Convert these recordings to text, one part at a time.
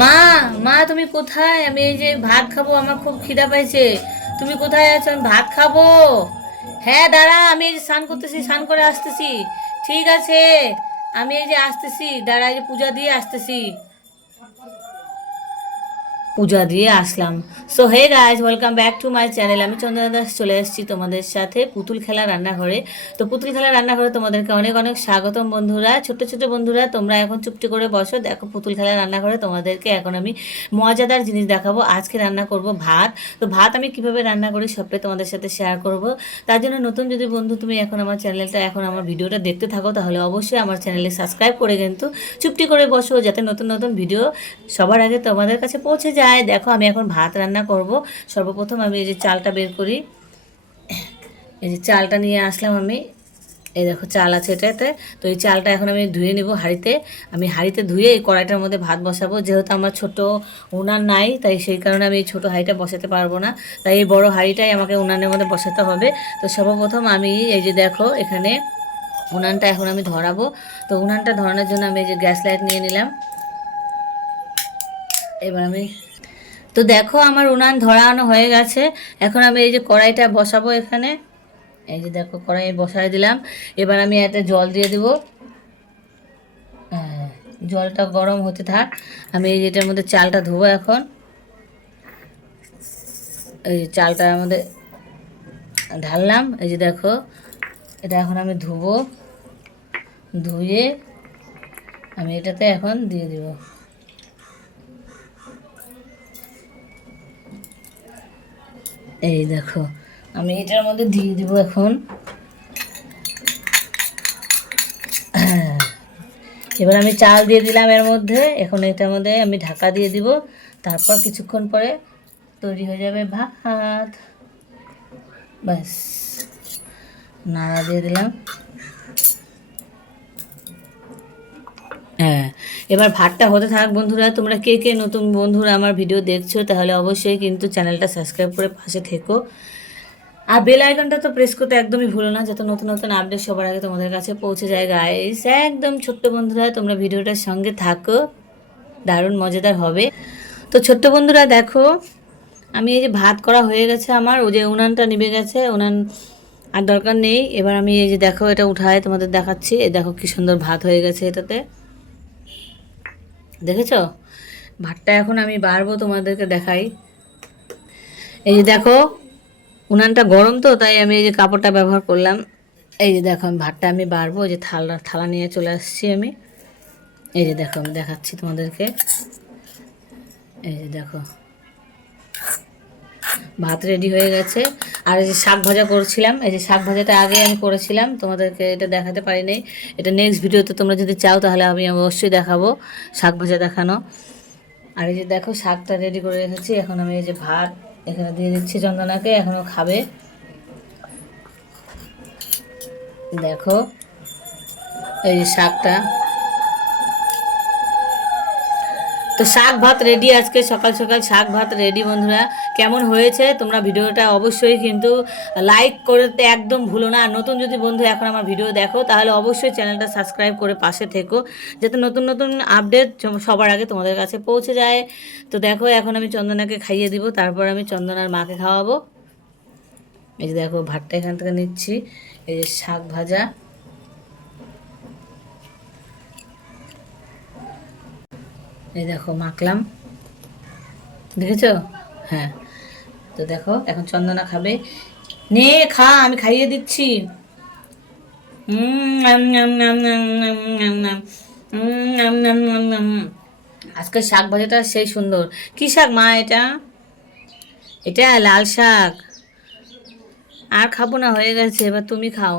মা, মা তুমি কোথায়? আমি এই যে ভাত খাবো, আমার খুব খিদা পাইছে। তুমি কোথায় আছো? আমি ভাত খাবো। হ্যাঁ দাঁড়া, আমি এই যে স্নান করতেছি, স্নান করে আসতেছি। ঠিক আছে, আমি এই যে আসতেছি, দাঁড়া, এই যে পূজা দিয়ে আসতেছি। পূজা দিয়ে আসলাম। So hey guys, welcome back to my channel. আমি চন্দনা দাস চলে এসেছি তোমাদের সাথে পুতুল খেলা রান্নাঘরে। তো পুতুল খেলা রান্নাঘরে তোমাদেরকে অনেক অনেক স্বাগতম বন্ধুরা। ছোট ছোট বন্ধুরা, তোমরা এখন চুপটি করে বসো, দেখো পুতুল খেলা রান্নাঘরে তোমাদেরকে এখন আমি মজাদার জিনিস দেখাবো। আজকে রান্না করব ভাত। তো ভাত আমি কিভাবে রান্না করি সবটাই তোমাদের সাথে শেয়ার করব। তার জন্য নতুন যদি বন্ধু তুমি এখন আমার চ্যানেলটা, এখন আমার ভিডিওটা দেখতে থাকো, তাহলে অবশ্যই আমার চ্যানেলে সাবস্ক্রাইব করে কিন্তু চুপটি করে বসো, যাতে নতুন নতুন ভিডিও সবার আগে তোমাদের কাছে পৌঁছে যায়। দেখো আমি এখন ভাত রান্না করব। সর্বপ্রথম আমি এই যে চালটা বের করি। এই যে চালটা নিয়ে আসলাম আমি। এই দেখো চাল আছে এটাতে। তো এই চালটা এখন আমি ধুয়ে নিব হাঁড়িতে। আমি হাঁড়িতে ধুয়ে এই কড়াইটার মধ্যে ভাত বসাবো। যেহেতু আমার ছোট উনান নাই, তাই সেই কারণে আমি এই ছোটো হাঁড়িটা বসাতে পারবো না। তাই এই বড় হাঁড়িটাই আমাকে উনানের মধ্যে বসাতে হবে। তো সর্বপ্রথম আমি এই যে দেখো এখানে উনানটা এখন আমি ধরাবো। তো উনানটা ধরানোর জন্য আমি এই যে গ্যাস লাইট নিয়ে নিলাম। এবার আমি, তো দেখো আমার উনান ধরানো হয়ে গেছে। এখন আমি এই যে কড়াইটা বসাবো এখানে। এই যে দেখো কড়াই বসাই দিলাম। এবার আমি এতে জল দিয়ে দিব। হ্যাঁ, জলটা গরম হতে থাক। আমি এই যেটার মধ্যে চালটা ধোবো এখন। এই যে চালটার মধ্যে ঢাললাম। এই যে দেখো, এটা এখন আমি ধুবো। ধুয়ে আমি এটাতে এখন দিয়ে দিব। এই দেখো, আমি এটার মধ্যে দিয়ে দিব এখন। হ্যাঁ, এবার আমি চাল দিয়ে দিলাম এর মধ্যে। এখন এটার মধ্যে আমি ঢাকা দিয়ে দিব। তারপর কিছুক্ষণ পরে তৈরি হয়ে যাবে ভাত। ব্যাস, নাড়া দিয়ে দিলাম। হ্যাঁ, এবার ভাতটা হতে থাক বন্ধুরা। তোমরা কে কে নতুন বন্ধুরা আমার ভিডিও দেখছো, তাহলে অবশ্যই কিন্তু চ্যানেলটা সাবস্ক্রাইব করে পাশে থেকো। আর বেল আইকনটা তো প্রেস করতে একদমই ভুলো না, যাতে নতুন নতুন আপডেট সবার আগে তোমাদের কাছে পৌঁছে যায় গাইস। একদম ছোট্ট বন্ধুরা, তোমরা ভিডিওটার সঙ্গে থাকো, দারুণ মজাদার হবে। তো ছোট্ট বন্ধুরা দেখো, আমি এই যে ভাত করা হয়ে গেছে আমার, ওই যে উনানটা নিভে গেছে, উনান আর দরকার নেই। এবার আমি এই যে দেখো এটা উঠায় তোমাদের দেখাচ্ছি। এই দেখো কি সুন্দর ভাত হয়ে গেছে এটাতে, দেখেছো? ভাতটা এখন আমি বাড়বো, তোমাদেরকে দেখাই। এই যে দেখো, উনানটা গরম তো, তাই আমি এই যে কাপড়টা ব্যবহার করলাম। এই যে দেখো আমি ভাতটা আমি বাড়বো। এই যে থালা থালা নিয়ে চলে আসছি আমি। এই যে দেখো আমি দেখাচ্ছি তোমাদেরকে। এই যে দেখো ভাত রেডি হয়ে গেছে। আর এই যে শাক ভাজা করছিলাম, এই যে শাক ভাজাটা আগে আমি করেছিলাম, তোমাদেরকে এটা দেখাতে পারি নাই। এটা নেক্সট ভিডিওতে তোমরা যদি চাও তাহলে আমি অবশ্যই দেখাবো শাক ভাজা দেখানো। আর এই যে দেখো শাকটা রেডি করে রেখেছি। এখন আমি এই যে ভাত এখানে দিয়ে দিচ্ছি চন্দনাকে, এখনও খাবে। দেখো এই যে শাকটা। তো শাক ভাত রেডি, আজকে সকাল সকাল শাক ভাত রেডি বন্ধুরা। কেমন হয়েছে তোমরা ভিডিওটা অবশ্যই কিন্তু লাইক করতে একদম ভুলো না। আর নতুন যদি বন্ধু এখন আমার ভিডিও দেখো, তাহলে অবশ্যই চ্যানেলটা সাবস্ক্রাইব করে পাশে থেকো, যাতে নতুন নতুন আপডেট সবার আগে তোমাদের কাছে পৌঁছে যায়। তো দেখো এখন আমি চন্দনাকে খাইয়ে দিব, তারপর আমি চন্দনার মাকে খাওয়াবো। এই যে দেখো ভাতটা এখান থেকে নিচ্ছি। এই যে শাক ভাজা, এই দেখো মাখলাম, দেখেছো? হ্যাঁ, তো দেখো এখন চন্দনা খাবে। নে খা, আমি খাইয়ে দিচ্ছি। আম, আম, আম, আম, আম, আম, আম। আম, আম, আম, আম। আজকে শাক ভাজাটা সেই সুন্দর। কি শাক মা এটা? এটা লাল শাক। আর খাবো না, হয়ে গেছে, এবার তুমি খাও।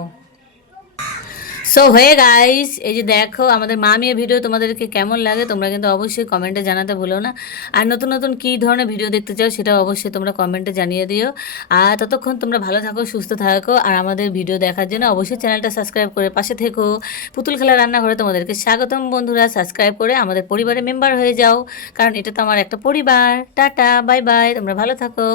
সো হয়ে গাইস, এই যে দেখো আমাদের মা মেয়ে ভিডিও তোমাদেরকে কেমন লাগে তোমরা কিন্তু অবশ্যই কমেন্টে জানাতে ভুলো না। আর নতুন নতুন কী ধরনের ভিডিও দেখতে চাও সেটা অবশ্যই তোমরা কমেন্টে জানিয়ে দিও। আর ততক্ষণ তোমরা ভালো থাকো, সুস্থ থাকো, আর আমাদের ভিডিও দেখার জন্য অবশ্যই চ্যানেলটা সাবস্ক্রাইব করে পাশে থেকো। পুতুল খেলা রান্নাঘরে তোমাদেরকে স্বাগতম বন্ধুরা। সাবস্ক্রাইব করে আমাদের পরিবারের মেম্বার হয়ে যাও, কারণ এটা তো আমার একটা পরিবার। টাটা, বাই বাই, তোমরা ভালো থাকো।